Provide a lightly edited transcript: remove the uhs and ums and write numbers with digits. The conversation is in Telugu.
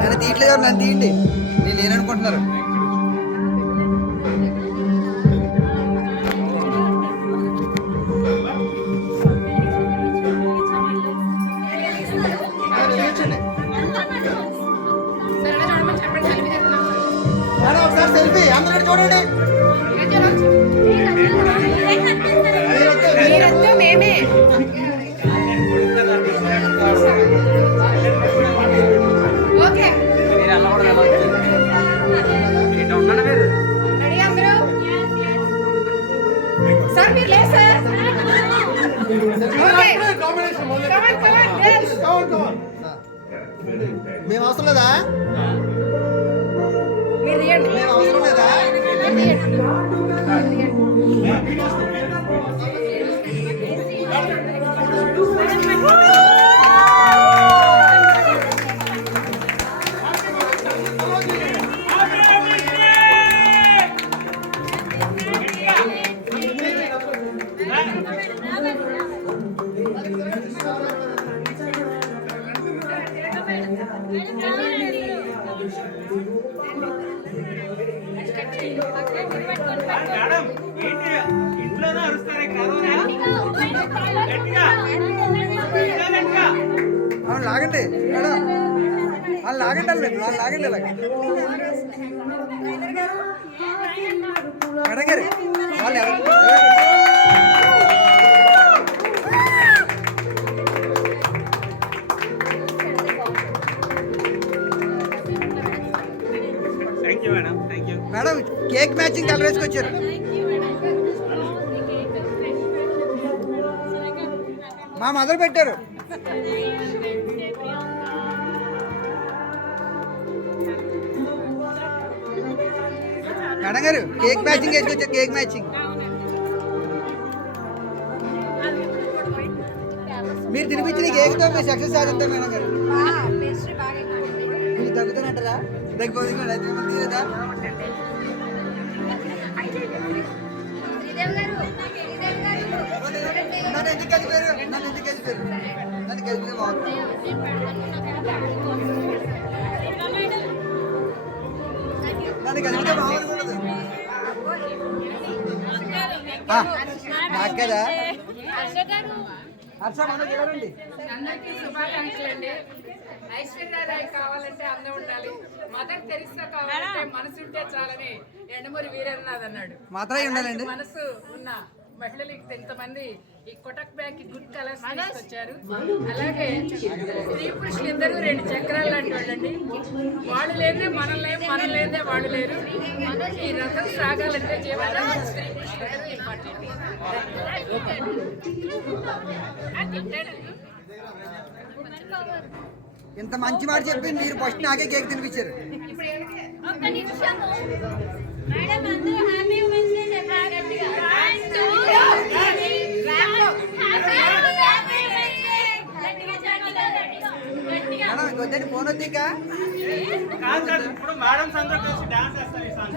నన్ను తీయట్లేదు, నన్ను తీయండి, నేను లేననుకుంటున్నారు. ఒకసారి సెల్ఫీ అందరూ చూడండి. మేమే ఓకే రెడీ అందరూ సార్ మీరు లేదు సార్ ఓకే మేము అవసరం లేదా, మీరు తీయండి, మేము అవసరం లేదా. లాగండి మేడం, వాళ్ళు లాగండి, వాళ్ళు లాగండి ఇలాగ మేడం గారు వాళ్ళు ఎవరు. మేడం కేక్ మ్యాచింగ్ కలర్ వేసుకొచ్చారు. మా మదర్ పెట్టారు. మేడం గారు కేక్ మ్యాచింగ్ వేసుకొచ్చారు, కేక్ మ్యాచింగ్. మీరు తినిపించిన కేక్తో మీరు సక్సెస్ సాధిస్తాం మేడం గారు. మీరు తగ్గుతానంటారా? తగ్గిపోతుంది లేదా? నన్ను ఎందుకు కలిపారు, నన్ను ఎందుకు కలిపారు, నన్ను కలిపితే బాగుంది. నన్ను కలిపితే బాగుండదు నాకు కదా. హర్ష మనకి ఎవరండి? అందరికీ శుభాకాంక్షలు అండి. ఐశ్వర్యరాయ్ కావాలంటే అందం ఉండాలి, మదర్ తెరిసా కావాలంటే మనసు ఉంటే చాలని ఎండమూరి వీరనాథ్ అన్నాడు. మాత్రమే ఉండాలండి. మనసు ఉన్న మహిళలకి ఇంతమంది ఈ కొటక్ బ్యాగ్ గుడ్ కలర్స్ తీసుకొచ్చారు. అలాగే స్త్రీ పురుషులు ఇద్దరు రెండు చక్రాలు లాంటి వాళ్ళండి. వాళ్ళు లేదే మనం లేము, మనం లేదే వాళ్ళు లేరు. ఈ రథం సాగాలంటే జీవన స్త్రీ పురుషులు ఈ పార్టీ. ఇంత మంచి మాట చెప్పి మీరు ఫస్ట్ నాకే కేక్ తినిపించారు. మేడం ఫోన్ వద్దికా ఇప్పుడు మేడం అందరూ కలిసి డాన్స్ చేస్తారు ఈ సాంగ్.